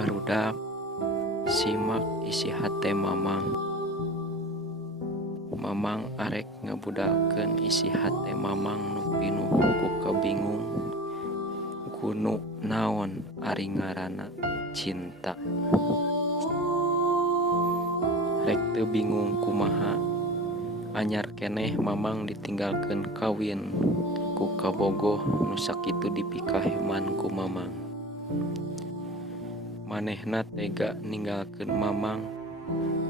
Barudak simak isi hate Mamang. Mamang arek ngabudakeun isi hate Mamang nu pinuh ku kabingung. Gunu naon ari ngaranna cinta. Rek teu bingung kumaha, anyar keneh Mamang ditinggalkeun kawin ku kabogoh nu sakitu dipikaheman ku Mamang. Manehna tega ninggalkeun Mamang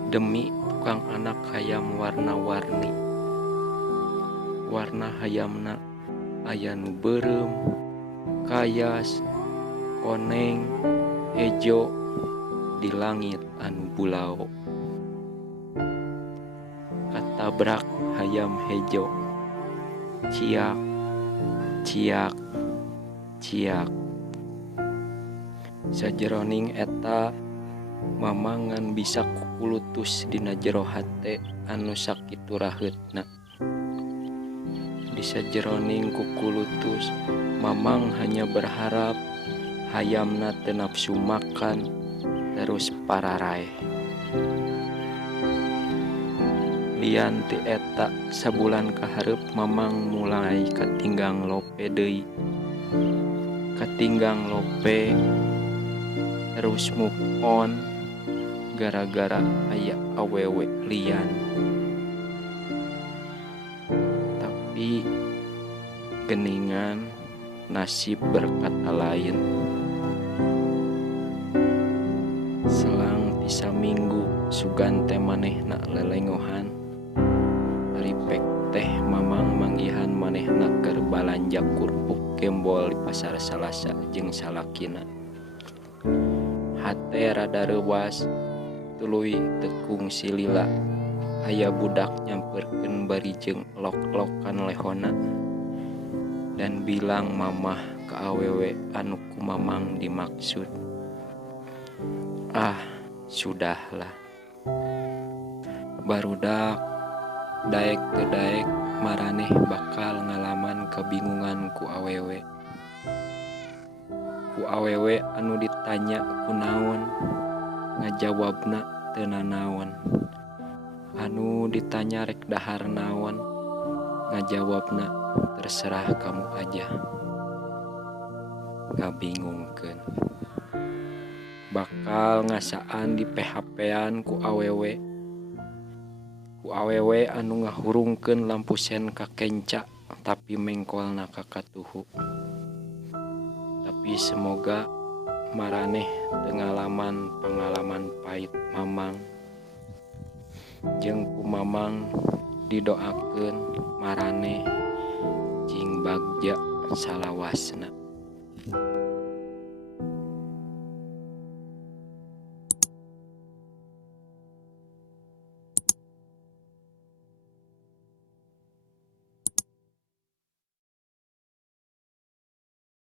demi tukang anak hayam warna-warni. Warna hayamna aya nu beureum, kayas, koneng, hejo di langit anu bulau. Katabrak hayam hejo, ciak, ciak, ciak. Sajeroning eta Mamang ngan bisa kukulutus dina jero hate anu sakitu raheutna. Di sajeroning kukulutus Mamang hanya berharap hayamna teu nafsu makan terus pararaeh. Lian ti eta sabulan kahareup Mamang mulai katinggang lope deui. Katinggang lope terus move on gara-gara aya awewe lian. Tapi geningan nasib berkata lain. Selang 3 minggu sugan teh manehna lelengohan. Ari pek teh Mamang manggihan manehna keur balanja kurpuk gembol di pasar Salasa jeung salakina. Hate rada reuwas tuluy tekung si lila aya budak nyamperkeun bari jeung lok-lokan lehona dan bilang mamah ke awewe anu ku Mamang dimaksud. Ah, sudahlah. Barudak daek teu daek maraneh bakal ngalaman kebingungan ku awewe. Ku awewe anu ditanya kunaon ngajawabna teu nanaon. Anu ditanya rek dahar naon ngajawabna terserah kamu aja. Ngabingungkeun. Bakal ngasaan di PHP-an ku awewe. Ku awewe anu ngahurungkeun lampu sen ka kenca tapi mengkolna ka katuhu. Tapi semoga maraneh teu ngalaman pangalaman pait Mamang. Jeung ku Mamang didoakeun maraneh jing bagja salawasna.